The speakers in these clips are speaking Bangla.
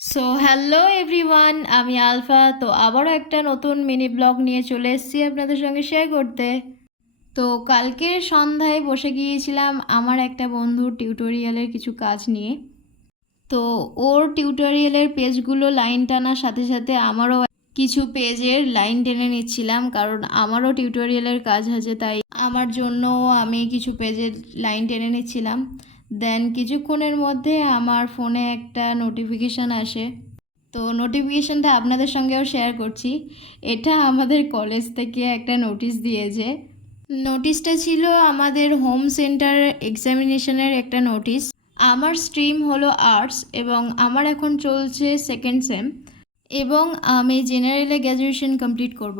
সো হ্যালো এভরিওয়ান, আমি আলফা। তো আবারও একটা নতুন মিনি ব্লগ নিয়ে চলে এসেছি আপনাদের সঙ্গে শেয়ার করতে। তো কালকের সন্ধ্যায় বসে গিয়েছিলাম আমার একটা বন্ধুর টিউটোরিয়ালের কিছু কাজ নিয়ে। তো ওর টিউটোরিয়ালের পেজগুলো লাইন টানার সাথে সাথে আমারও কিছু পেজের লাইন টেনে নিচ্ছিলাম, কারণ আমারও টিউটোরিয়ালের কাজ আছে, তাই আমার জন্য আমি কিছু পেজের লাইন টেনে নিচ্ছিলাম। দেন কিছুক্ষণের মধ্যে আমার ফোনে একটা নোটিফিকেশান আসে। তো নোটিফিকেশানটা আপনাদের সঙ্গেও শেয়ার করছি। এটা আমাদের কলেজ থেকে একটা নোটিশ দিয়েছে। নোটিশটা ছিল আমাদের হোম সেন্টার এক্সামিনেশনের একটা নোটিশ। আমার স্ট্রিম হলো আর্টস এবং আমার এখন চলছে সেকেন্ড সেম, এবং আমি জেনারেলে গ্র্যাজুয়েশন কমপ্লিট করব।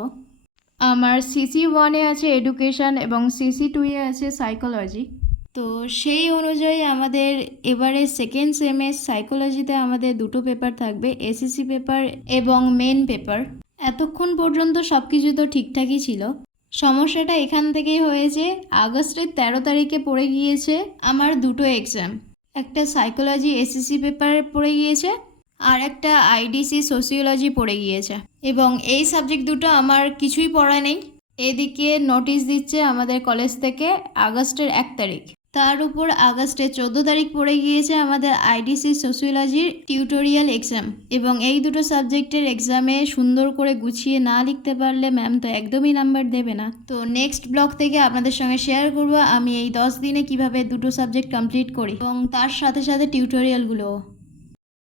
আমার সিসি ওয়ানে আছে এডুকেশান এবং সিসি টুয়ে আছে সাইকোলজি। তো সেই অনুযায়ী আমাদের এবারে সেকেন্ড সেমে সাইকোলজিতে আমাদের দুটো পেপার থাকবে, এসএসসি পেপার এবং মেন পেপার। এতক্ষণ পর্যন্ত সব কিছু তো ঠিকঠাকই ছিল। সমস্যাটা এখান থেকেই হয়েছে, আগস্টের 13 তারিখে পড়ে গিয়েছে আমার দুটো এক্সাম। একটা সাইকোলজি এসএসসি পেপার পড়ে গিয়েছে, আর একটা আইডিসি সোসিওলজি পড়ে গিয়েছে, এবং এই সাবজেক্ট দুটো আমার কিছুই পড়া নেই। এদিকে নোটিশ দিচ্ছে আমাদের কলেজ থেকে আগস্টের 1 তারিখ, তার উপর আগস্টের 14 তারিখ পড়ে গিয়েছে আমাদের আইডিসি সোসিওলজির টিউটোরিয়াল এক্সাম। এবং এই দুটো সাবজেক্টের এক্সামে সুন্দর করে গুছিয়ে না লিখতে পারলে ম্যাম তো একদমই নাম্বার দেবে না। তো নেক্সট ব্লগ থেকে আপনাদের সঙ্গে শেয়ার করব আমি এই 10 দিনে কিভাবে দুটো সাবজেক্ট কমপ্লিট করি, এবং তার সাথে সাথে টিউটোরিয়ালগুলোও।